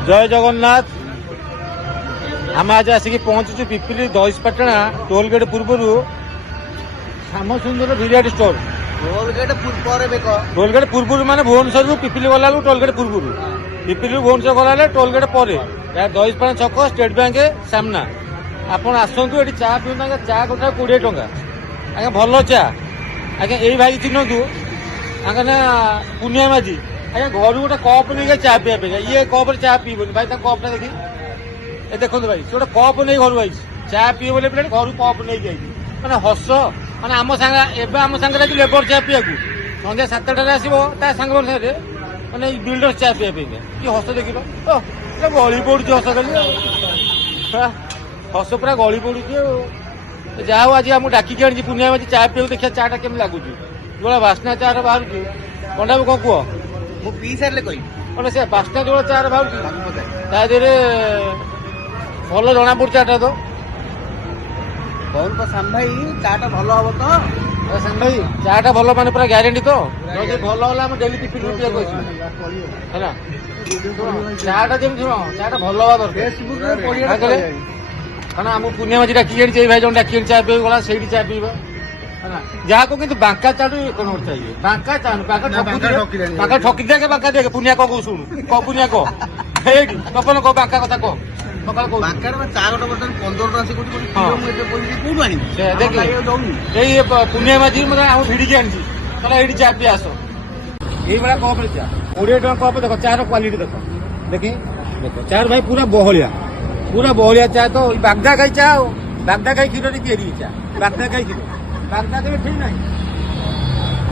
जय जगन्नाथ। आम आज आसिक पहुंचु पिपिली दहीसपाटଣା टोल गेट पूर्व श्याम सुंदर बिरियानी स्टोर। टोल गेट पूर्व माने भुवनेश्वर पिपिली गला टोल गेट पूर्व पिपिली भुवनेश्वर गला टोल गेट पर दहीसपाटଣା छक स्टेट बैंक सामना। आपण आसतु ये चा पीना चा गोटा 20 टंका आज्ञा भल चा आज्ञा यही भाई चिन्हतु आगे ना पुनिया माझी आज्ञा घर गोटे कप नहीं चा पीवा ये कप चा पीबनी भाई कपटा देखी ए देखो भाई से गोटे कप नहीं घर आई चा पीए बोले घर कप नहीं जाए मैंने हस मैंने आम सांगे एवं आम सांगे लेबर चा पीवा सन्ध्या 7टार आसो सांग सागे मैंने बिल्डर चा पीवा कि हस देख गली पड़ुची हस खाली हस पूरा गली पड़ुची जहा आज आम डाकिकी आनी पुनिया माझी चा पीवा देखिए चाटा केमी लगुच जो बास्ना चार बाहर पंडा बाबू कौन कह ମୁଁ ପିଇ ସାରିଲେ କହିବି ମାନେ ସେ ବାସ୍ନା ଯୋଉ ଚାର ବାହାରୁଛି ତା ଦେହରେ ଭଲ ଜଣା ପଡୁଛି ଚାଟା ତ କହୁନ ତ ସାମ ଭାଇ ଚାଟା ଭଲ ହବ ତ ସାଙ୍ଗ ଭାଇ ଚାଟା ଭଲ ମାନେ ପୁରା ଗ୍ୟାରେଣ୍ଟି ତ ଯଦି ଭଲ ହେଲା ଆମେ ଡେଲି ଟିଫିନ ପିଇବାକୁ ଅଛି ହେଲା ଚାଟା ଯେମିତି ଶୁଣ ଚାଟା ଭଲ ହବା ଦରକାର କାରଣ ଆମ ପୁନିଆ ମାଝି ଡାକି ଆଣିଛି ଏଇ ଭାଇ ଜଣ ଡାକି ଆଣି ଚା ପିଇବାକୁ ଗଲା ସେଇଠି ଚା ପିଇବା जहाँ को किंतु बांका चाटू कौन चाहिए बांका चाटू बांका ठकी देखे बांका देखे पुनिया कह शुणु कह पुनिया कह तपन कह बांका कथा कह सकाल कह पुनिया माझी मतलब आम भिड़िकी आनी ये चा पी आस यही भाया कप चा 20 टका कप देख चार क्वालिटी देख देखी देख चार भाई पूरा बहलिया चा तो बागदा गाई चा बागदा गाई क्षीर चा बागदा गाई क्षीर बागदा देवे ठीक नहीं।